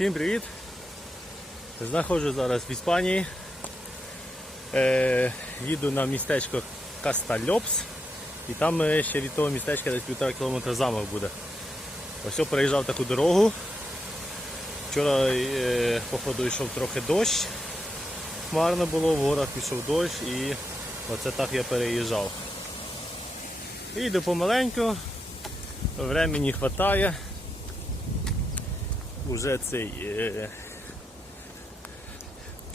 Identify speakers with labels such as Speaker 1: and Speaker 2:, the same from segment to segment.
Speaker 1: Всім привіт! Знаходжу зараз в Іспанії. Е, їду на містечко Кастальопс. І там е, ще від того містечка десь півтора кілометра замок буде. Ось я переїжджав таку дорогу. Вчора е, походу йшов трохи дощ. Хмарно було, в горах пішов дощ і оце так я переїжджав. Їду помаленьку, времени вистачає. Уже цей е,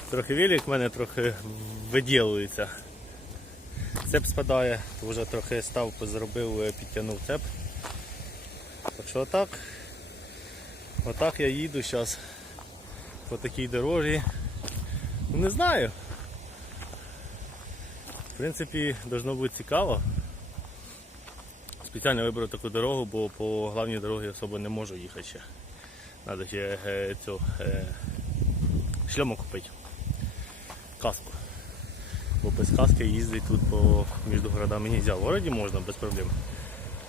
Speaker 1: трохи велик в мене трохи виділується. Цеп спадає, вже трохи став, зробив, е, підтягнув цеп. Так що отак, отак я їду зараз по такій дорозі. Ну не знаю. В принципі, должно бути цікаво. Спеціально вибрав таку дорогу, бо по головній дорогі особо не можу їхати ще. Надо ще е, цю е, шльому купити. Каску. Бо без каски їздити тут по між городами не можна. В городі можна без проблем.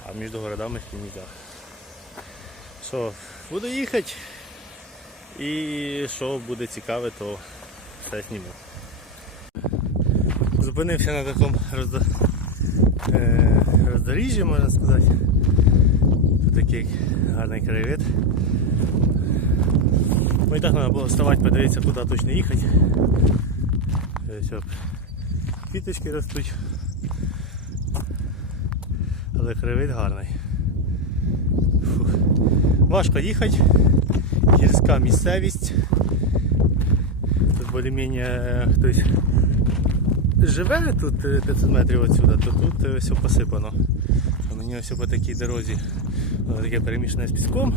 Speaker 1: А між городами не можна. Що, буду їхати. І що буде цікаве, то все зніму. Зупинився на такому роздо... е, роздоріжжі, можна сказати. Тут такий гарний краєвид. Ну і так треба було вставати, подивитися, куди точно їхати. Ось от Квіточки ростуть. Але краєвид гарний. Фух. Важко їхати. Гірська місцевість. Тут більш-менш хтось живе тут е, 500 метрів отсюда, то тут е, все посипано. А мені ось по такій дорозі таке перемішане з піском.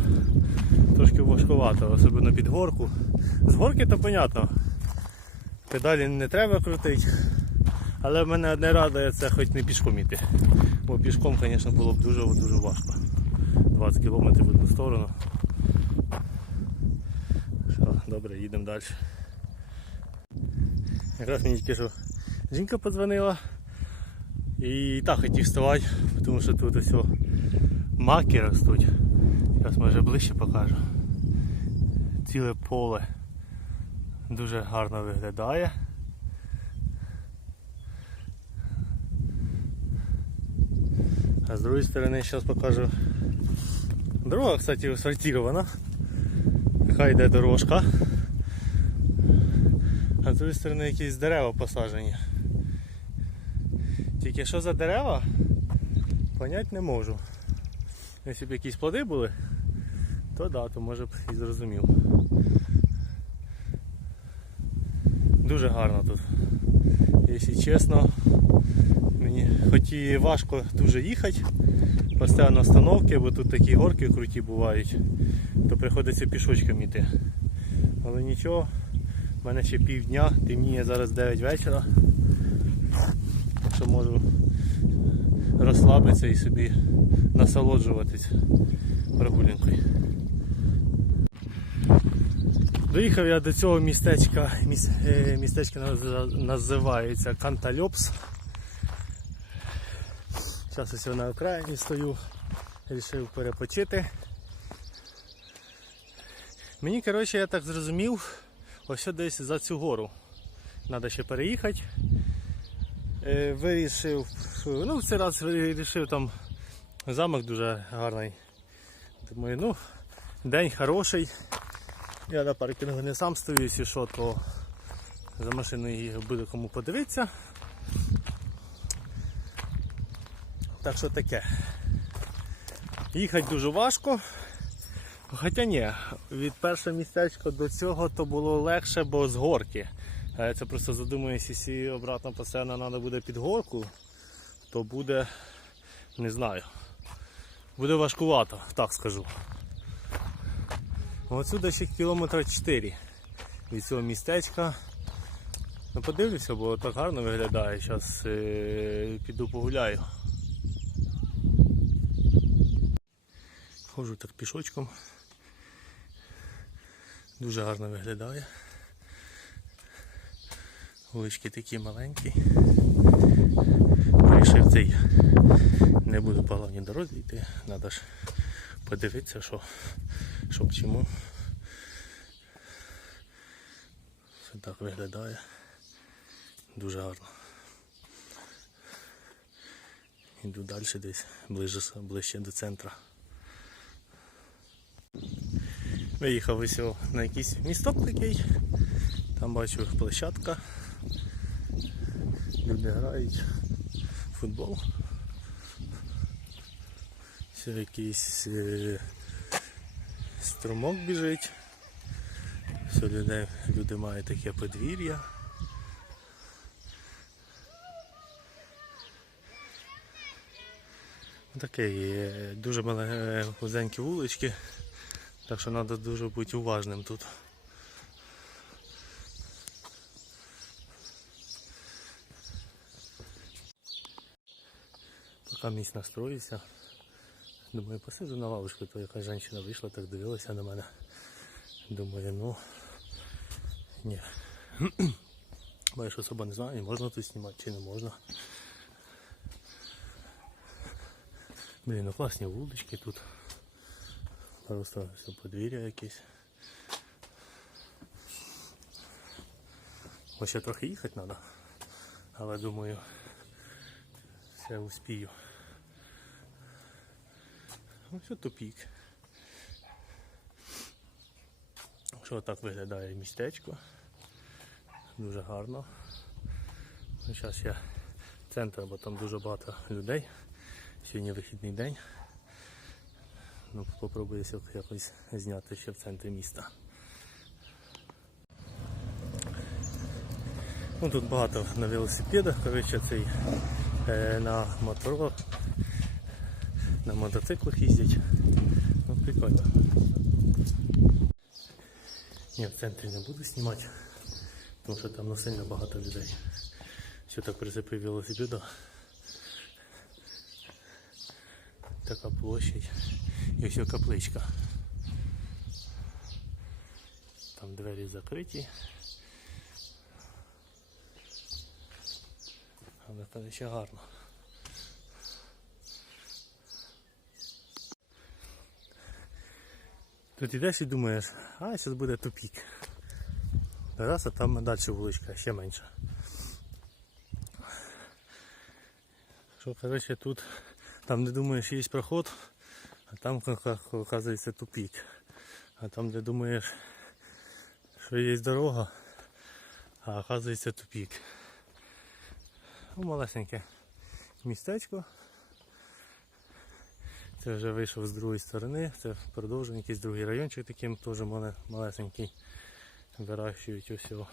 Speaker 1: Трошки важкувато, особливо під горку. З горки то понятно. Педалі не треба крутити. Але мене одне радує це хоч не пішком іти. Бо пішком, звісно, було б дуже-дуже важко. 20 км в одну сторону. Що, добре, їдемо далі. Якраз мені тільки що жінка подзвонила і так хотів вставати, тому що тут ось маки ростуть. Зараз може ближче покажу. Ціле поле дуже гарно виглядає. А з другої сторони зараз покажу. Дорога, кстати, асфальтирована. Така йде дорожка. А з другої сторони якісь дерева посаджені. Тільки що за дерева, понять не можу. Якщо б якісь плоди були, то да, то може б і зрозумів. Дуже гарно тут. Якщо чесно, мені хоч і важко дуже їхати, постійно остановки, бо тут такі горки круті бувають, то приходиться пішочком йти. Але нічого, в мене ще півдня, темніє зараз 9 вечора. Що можу розслабитися і собі насолоджуватись прогулянкою. Доїхав я до цього містечка, міс, е, містечко називається Кантальопс. Зараз ось я на окраїні стою, вирішив перепочити. Мені, коротше, я так зрозумів, ось десь за цю гору. Треба ще переїхати. Е, Вирішив, ну в цей раз вирішив там замок дуже гарний. Думаю, ну, день хороший. Я на паркінгу не сам стою, якщо що, то за машиною буде кому подивитися. Так що таке. Їхати дуже важко. Хоча ні, від першого містечка до цього то було легше, бо з горки. А я це просто задумуюсь, якщо обратно постійно треба буде під горку, то буде, не знаю, буде важкувато, так скажу. Отсюди ще кілометра 4 від цього містечка. Ну подивлюся, бо так гарно виглядає. Зараз е, піду погуляю. Ходжу так пішочком. Дуже гарно виглядає. Вулички такі маленькі. Вирішив цей. Не буду по головній дорозі йти, треба ж подивитися, що, що к чому. Це так виглядає. Дуже гарно. Іду далі десь ближче, ближче до центру. Виїхав ось на якийсь місток такий. Там бачу площадка. Люди грають футбол. Ще якийсь е, струмок біжить. Все люди, люди мають таке подвір'я. Такий е, дуже мале- вузенькі вулички, так що треба дуже бути уважним тут. Поки місць настроївся. Думаю, посиджу на лавочку, то якась жінка вийшла, так дивилася на мене. Думаю, ну ні. Бо що особо не знаю, можна тут знімати чи не можна. Блін, ну класні вулички тут. Просто все подвір'я якесь. Ось ще трохи їхати треба. Але думаю, все успію. Ось тупік. Що так виглядає містечко. Дуже гарно. Ну, Зараз я в центр, бо там дуже багато людей. Сьогодні вихідний день. Ну, попробую якось зняти ще в центрі міста. Ну, тут багато на велосипедах, коротше, цей е, на моторах, на мотоциклах їздять. Ну, прикольно. Ні, в центрі не буду знімати, тому що там ну, сильно багато людей. Все так прицепив велосипеда. Така площадь. І ось капличка. Там двері закриті. Але там ще гарно. Тут ідеш і думаєш, а зараз буде тупік. Раз, а там далі вуличка, ще менше. Що, коротше, тут, там де думаєш є проход, а там оказується тупік. А там де думаєш, що є дорога, а оказується тупік. Ну, малесеньке містечко. Це вже вийшов з другої сторони, це продовжує якийсь другий райончик таким теж мале- малесенький. Вирощують усього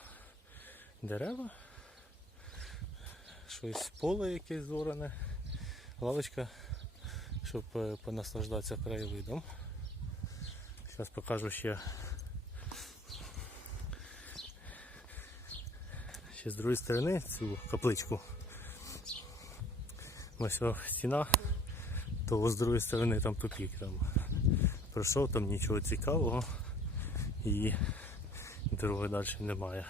Speaker 1: дерева. Щось поле якесь зорене, лавочка, щоб е, понаслаждатися краєвидом. Зараз покажу ще. Ще з другої сторони цю капличку. Ось стіна, то з другої сторони там тупік. Там пройшов, там нічого цікавого і дороги далі немає.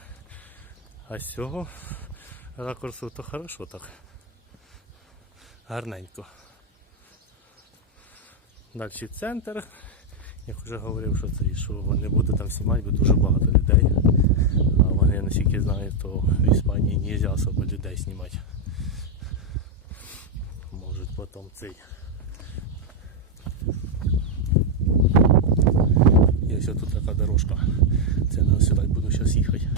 Speaker 1: А з цього ракурсу то хорошо так. Гарненько. Далі центр. Як вже говорив, що це що не буду там знімати, бо дуже багато людей. А вони, наскільки знаю, то в Іспанії не можна особо людей знімати. Можуть потім цей. Ось тут така дорожка. Це на сюди буду зараз їхати.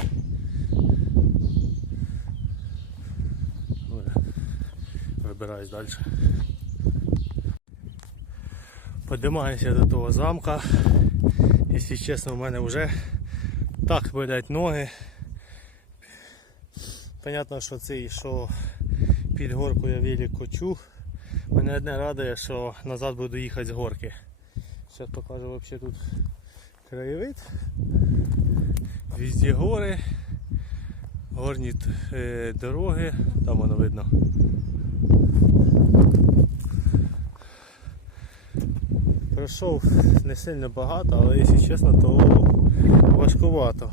Speaker 1: Ну, Вибираюсь далі. Подимаюся до того замка. Якщо чесно, в мене вже так болять ноги. Понятно, що цей, що під горку я вілі кочу. Мене одне радує, що назад буду їхати з горки. Зараз покажу взагалі тут краєвид. Везде гори, горні е, дороги, там воно видно. Пройшов не сильно багато, але якщо чесно, то важкувато.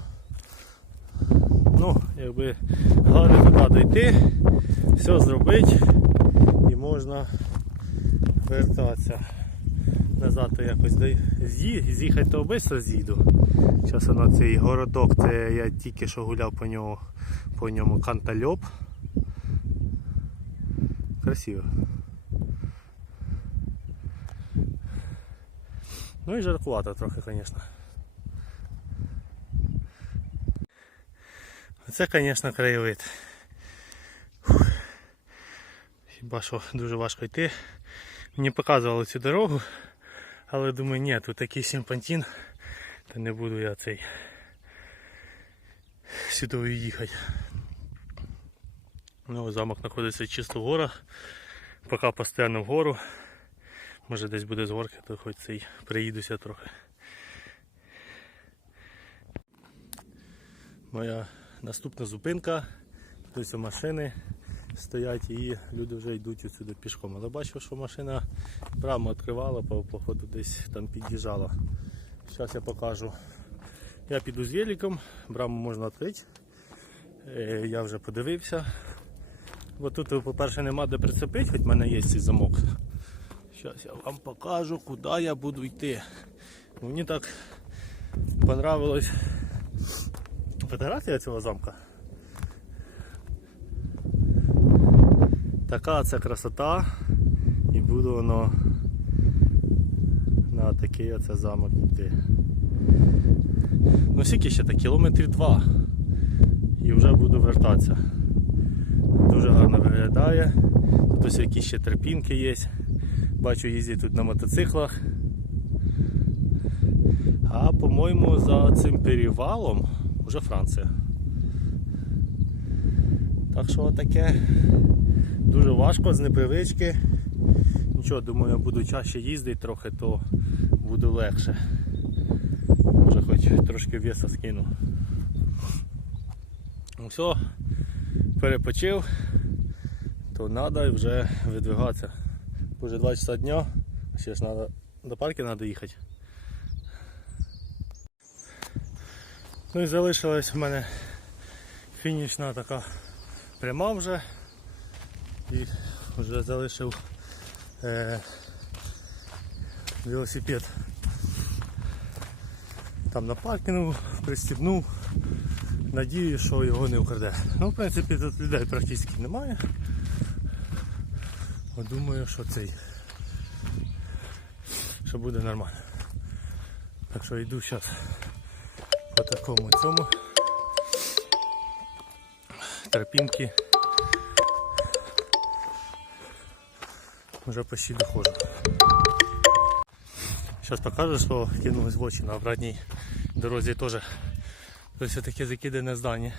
Speaker 1: Ну, якби головне туди дойти, все зробити і можна вертатися. Назад то якось з'їхати то швидко з'їду. Зараз на цей городок, це я тільки що гуляв по ньому, по ньому кантальоп. Красиво. Ну і жаркувато трохи, звісно. Це, звісно, краєвид. Хіба що дуже важко йти. Мені показували цю дорогу, але думаю, ні, тут такий симпантін, то не буду я цей сюди їхати. Ну, замок знаходиться чисто в горах, поки постійно вгору. Може десь буде з горки, то хоч цей приїдуся трохи. Моя наступна зупинка. Тут машини стоять і люди вже йдуть сюди пішком. Але бачив, що машина браму відкривала, походу десь там під'їжджала. Зараз я покажу. Я піду з великом, браму можна відкрити. Е, Я вже подивився. Бо тут, по-перше, нема де прицепити, хоч в мене є цей замок. Зараз я вам покажу, куди я буду йти. Мені так понравилось фотографія цього замка. Така це красота і буде воно на такий оце замок йти. Ну скільки ще так, кілометрів два. І вже буду вертатися. Дуже гарно виглядає. Тут ось якісь ще терпінки є. Бачу, їздять тут на мотоциклах. А по-моєму за цим перевалом вже Франція. Так що таке дуже важко з непривички. Нічого, думаю, я буду чаще їздити трохи, то буде легше. Може хоч трошки веса скину. Ну все, перепочив, то треба вже видвигатися. Уже 2 часа дня, ще ж надо, до парку треба їхати. Ну і залишилась в мене фінішна така пряма вже. І вже залишив е, велосипед там на паркінгу, пристібнув. Надію, що його не вкраде. Ну, в принципі, тут людей практично немає. Думаю, що цей що буде нормально. Так що йду зараз по такому цьому тропінки. Вже почти доходжу. Зараз покажу, що кинулось в очі на обратній дорозі теж. Ось таке закидане здання.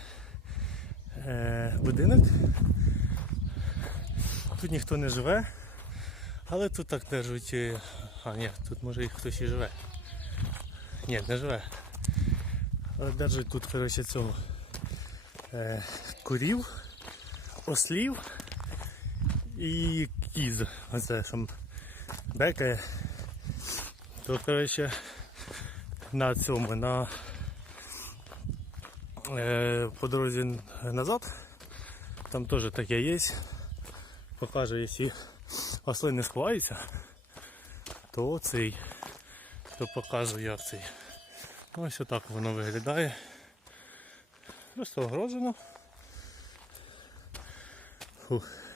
Speaker 1: Е, будинок. Тут ніхто не живе, але тут так держать. е, А, ні, тут може і хтось і живе. Ні, не живе. Але держать тут, коротше, цього е, курів, ослів і кіз. Оце що бекає. То, коротше, на цьому, на е, по дорозі назад. Там теж таке є. Покажу, якщо осли не сховаються, то цей, то покажу як цей. Ось отак воно виглядає. Просто огороджено. Фух.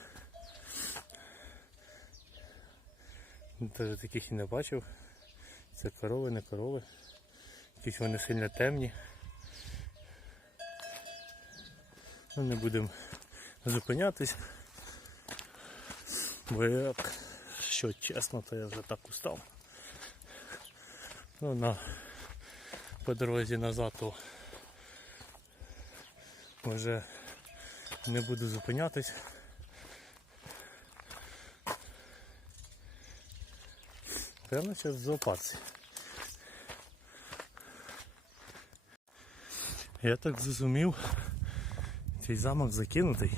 Speaker 1: Теж таких і не бачив. Це корови, не корови. Якісь вони сильно темні. Ну, не будемо зупинятись. Бо як, що чесно, то я вже так устав. Ну, на, по дорозі назад то вже не буду зупинятись. Прямо зараз в зоопарці. Я так зрозумів, цей замок закинутий,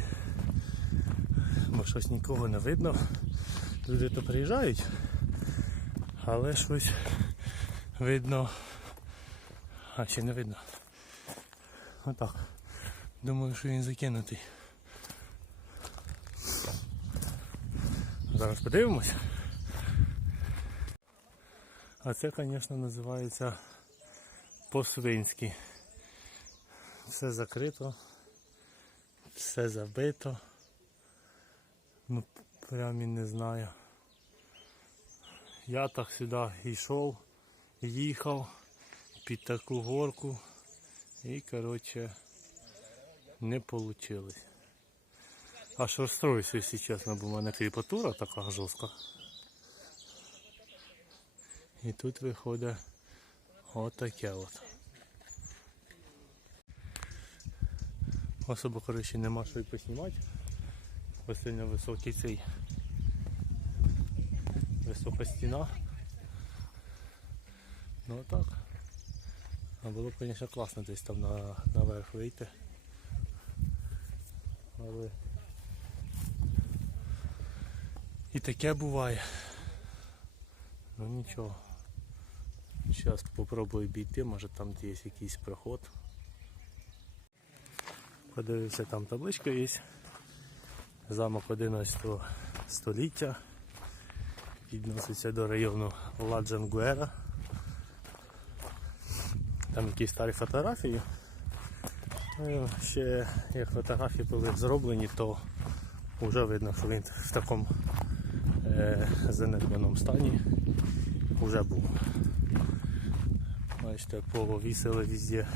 Speaker 1: бо щось нікого не видно. Люди то приїжджають, але щось видно. А чи не видно? Отак. Думаю, що він закинутий. Зараз подивимось. А це, звісно, називається по-свинськи. Все закрито, все забито. Ну, прям і не знаю. Я так сюди йшов, їхав під таку горку і, коротше, не вийшло. Аж розстроюся, якщо чесно, бо в мене кріпатура така жорстка. І тут виходить отаке от. Особо, коротше, нема що й поснімати. Бо сильно високий цей висока стіна. Ну так. А було б, звісно, класно десь там на, наверх вийти. Але і таке буває. Ну нічого. Зараз попробую обійти, може там є якийсь проход. Подивився, там табличка є. Замок 11 століття. Відноситься до району Ладжангуера. Там якісь старі фотографії. Ну, ще як фотографії були зроблені, то вже видно, що він в такому е, занедбаному стані вже був. Бачите, повісили везде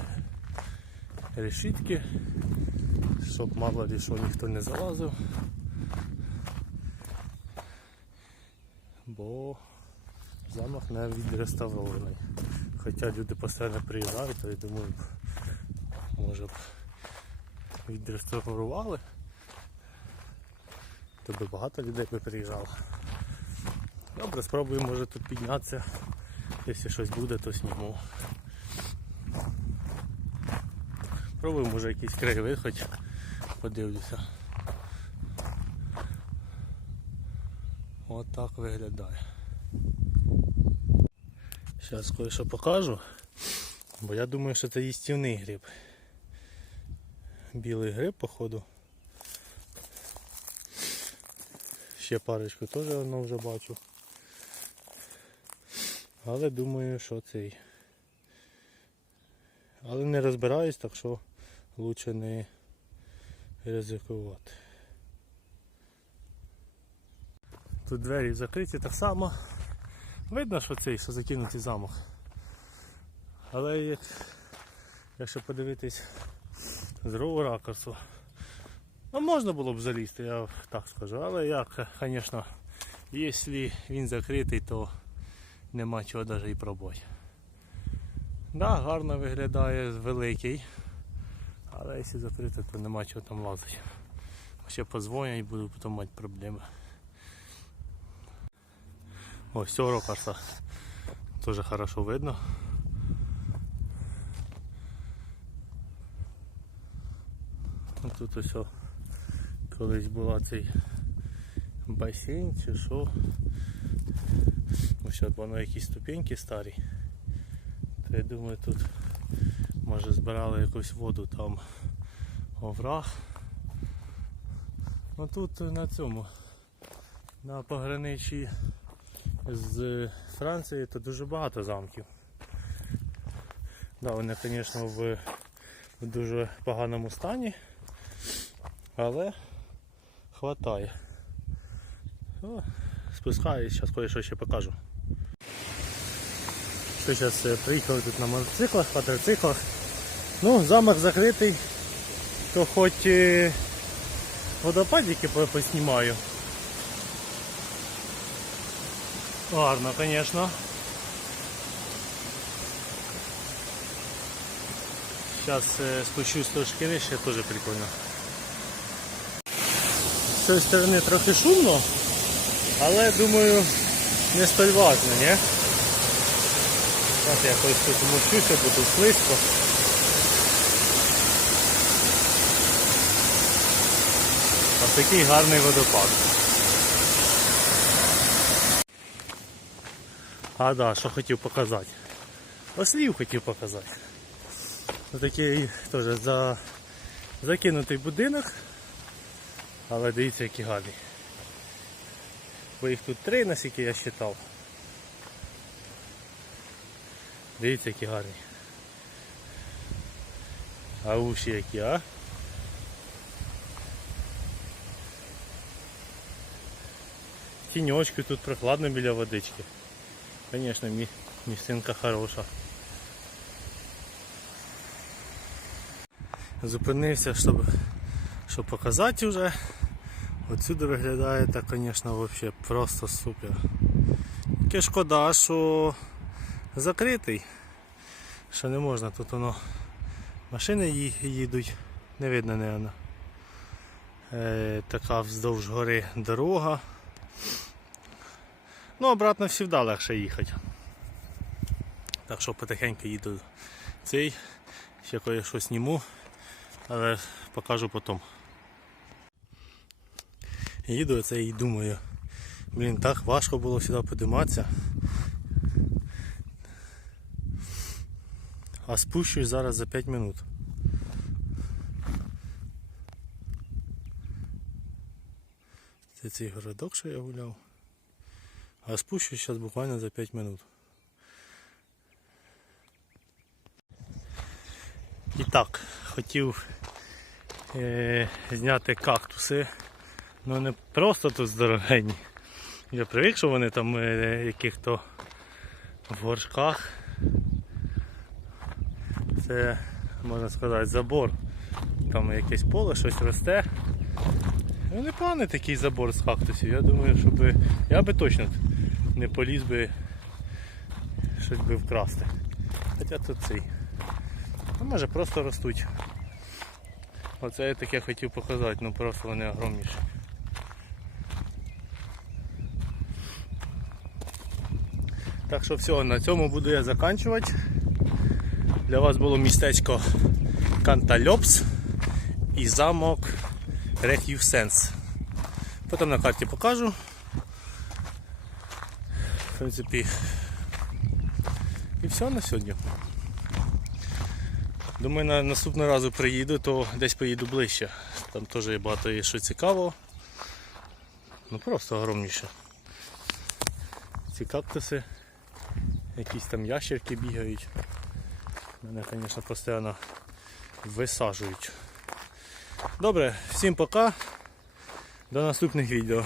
Speaker 1: решітки, щоб мало ли що ніхто не залазив. Бо замок не відреставрований. Хоча люди постійно приїжджають, то я думаю, може б відреставрували, то би багато людей би приїжджало. Добре, спробуємо може тут піднятися. Якщо щось буде, то сніму. Пробуємо може якийсь краєвид хоч подивлюся. От так виглядає. Зараз кое-що покажу, бо я думаю, що це їстівний гриб. Білий гриб, походу. Ще парочку теж одну вже бачу. Але думаю, що цей. Але не розбираюсь, так що лучше не ризикувати. Тут двері закриті так само. Видно, що цей, що закинутий замок. Але як, якщо подивитись з другого ракурсу, ну можна було б залізти, я так скажу. Але як, звісно, якщо він закритий, то нема чого навіть і пробувати. Да, гарно виглядає великий, але якщо закрити, то нема чого там лазити. Ще позвонять і буду потім мати проблеми. Ось цього рокарса теж хорошо видно. Тут ось колись була цей басейн чи що. Ось воно якісь ступеньки старі. То я думаю тут може збирали якусь воду там овраг. Ну тут на цьому на пограничі з Франції то дуже багато замків. Да, вони, звісно, в, в дуже поганому стані, але хватає. О, спускаюсь, зараз кое-що ще покажу. Що зараз приїхали тут на мотоциклах, квадроциклах. Ну, замок закритий, то хоч е, водопадики по- поснімаю. Гарно, звісно. Зараз спущусь трошки нижче, теж прикольно. З цієї сторони трохи шумно, але думаю не столь важно, ні? Зараз я якось тут мовчуся, бо тут слизько. Ось такий гарний водопад. А да, що хотів показати. Ослів хотів показати. Ось такий теж за... закинутий будинок. Але дивіться, який гарний. Бо їх тут три, наскільки я вважав. Дивіться, які гарні. А уші які, а? Тіньочки тут прохладно біля водички. Звісно, мі- місцинка хороша. Зупинився, щоб, щоб показати вже. Отсюди виглядає так, звісно, вообще просто супер. Тільки шкода, що закритий. Що не можна, тут воно машини їдуть, не видно, не Е, така вздовж гори дорога. Ну, обратно завжди легше їхати. Так що потихеньку їду цей, ще кое-що зніму, але покажу потім. Їду це і думаю, блін, так важко було сюди подиматися. А спущусь зараз за 5 минут. Це цей городок, що я гуляв. А спущусь зараз буквально за 5 минут. І так, хотів е, зняти кактуси. Ну не просто тут здоровенні. Я привик, що вони там е, яких-то в горшках. Це, можна сказати, забор. Там якесь поле, щось росте. Ну, непоганий такий забор з кактусів. Я думаю, щоб я би точно не поліз би щось би вкрасти. Хоча тут цей. Ну, може просто ростуть. Оце я таке хотів показати, ну просто вони огромніші. Так що все, на цьому буду я закінчувати. Для вас було містечко Кантальопс і замок Рехюсенс. Потім на карті покажу. В принципі, і все на сьогодні. Думаю, на наступного разу приїду, то десь поїду ближче. Там теж є багато є що цікавого. Ну просто огромніше. Ці кактуси, якісь там ящерки бігають. Мене, звісно, постійно висаджують. Добре, всім пока. До наступних відео.